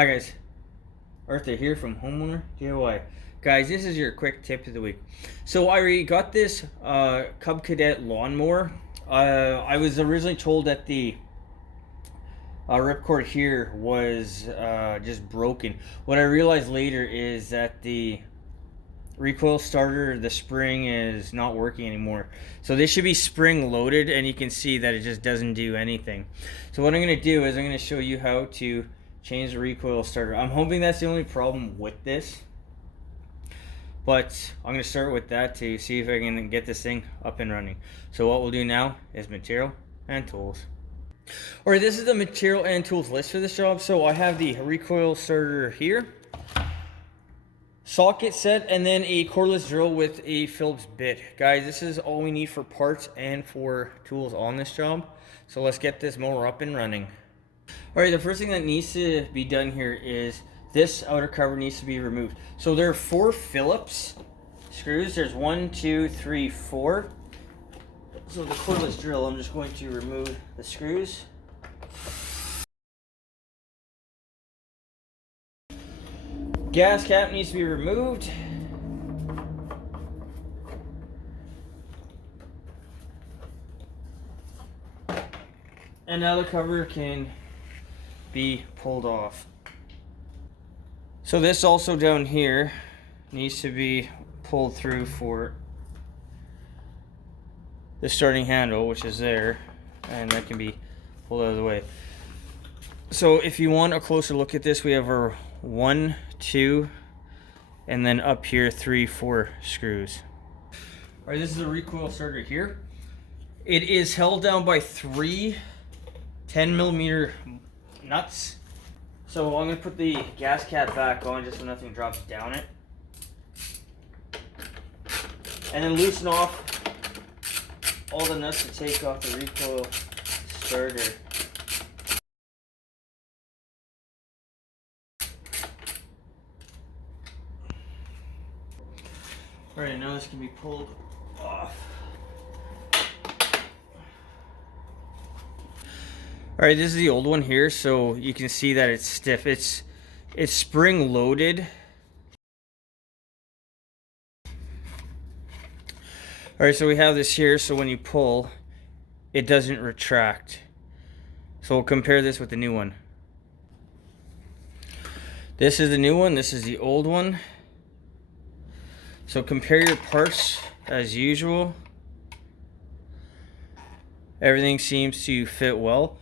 Hi guys, Arthur here from Homeowner DIY. Guys, this is your quick tip of the week. So I already got this Cub Cadet lawnmower. I was originally told that the ripcord here was just broken. What I realized later is that the recoil starter, the spring is not working anymore. So this should be spring loaded, and you can see that it just doesn't do anything. So what I'm going to do is I'm going to show you how to change the recoil starter. I'm hoping that's the only problem with this, but I'm going to start with that to see if I can get this thing up and running. So what we'll do now is material and tools. Alright, this is the material and tools list for this job. So I have the recoil starter here, socket set, and then a cordless drill with a Phillips bit. Guys, this is all we need for parts and for tools on this job. So let's get this mower up and running. Alright, the first thing that needs to be done here is this outer cover needs to be removed. So there are 4 Phillips screws. There's 1, 2, 3, 4. So the cordless drill, I'm just going to remove the screws. Gas cap needs to be removed. And now the cover can be pulled off. So this also down here needs to be pulled through for the starting handle, which is there, and that can be pulled out of the way. So if you want a closer look at this, we have our 1, 2, and then up here 3, 4 screws. All right, this is the recoil starter here. It is held down by 3 10mm nuts. So I'm going to put the gas cap back on just so nothing drops down it. And then loosen off all the nuts to take off the recoil starter. Alright, now this can be pulled off. Alright, this is the old one here, so you can see that it's stiff. It's spring loaded. Alright, so we have this here, so when you pull, it doesn't retract. So we'll compare this with the new one. This is the new one, this is the old one. So compare your parts as usual. Everything seems to fit well.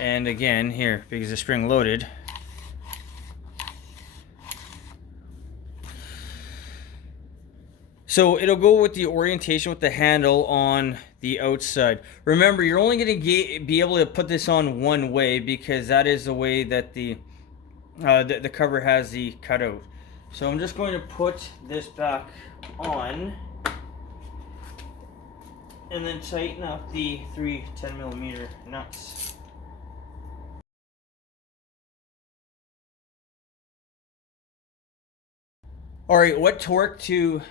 And again, here, because it's spring loaded, so it'll go with the orientation with the handle on the outside. Remember, you're only going to be able to put this on one way because that is the way that the cover has the cutout. So I'm just going to put this back on and then tighten up the 3 10mm nuts. Alright, what torque to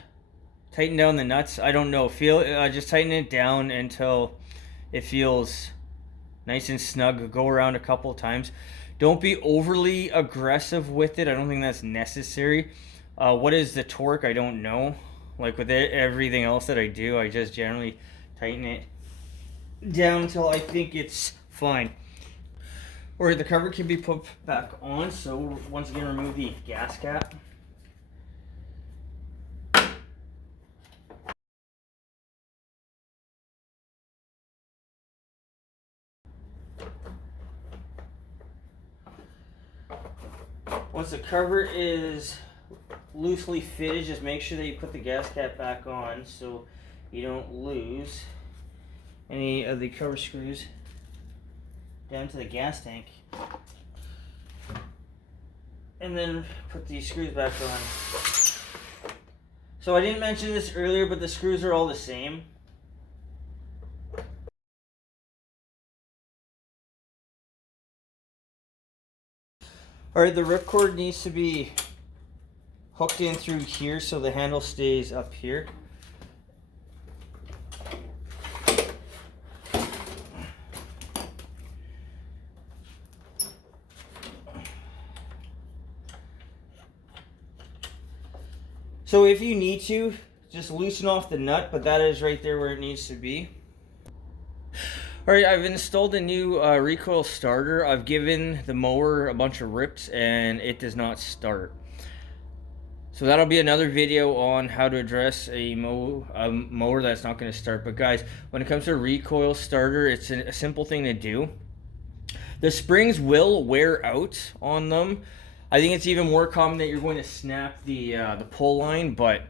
tighten down the nuts? I don't know. Just tighten it down until it feels nice and snug. Go around a couple of times. Don't be overly aggressive with it. I don't think that's necessary. What is the torque? I don't know. Like with everything else that I do, I just generally tighten it down until I think it's fine. Alright, the cover can be put back on. So once again, remove the gas cap. Once the cover is loosely fitted, just make sure that you put the gas cap back on so you don't lose any of the cover screws down to the gas tank. And then put these screws back on. So I didn't mention this earlier, but the screws are all the same. Alright, the ripcord needs to be hooked in through here so the handle stays up here. So if you need to, just loosen off the nut, but that is right there where it needs to be. Alright, I've installed a new recoil starter. I've given the mower a bunch of rips and it does not start. So that'll be another video on how to address a mower that's not going to start. But guys, when it comes to a recoil starter, it's a simple thing to do. The springs will wear out on them. I think it's even more common that you're going to snap the pull line, but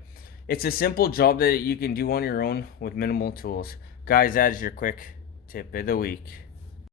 it's a simple job that you can do on your own with minimal tools. Guys, that is your quick tip of the week.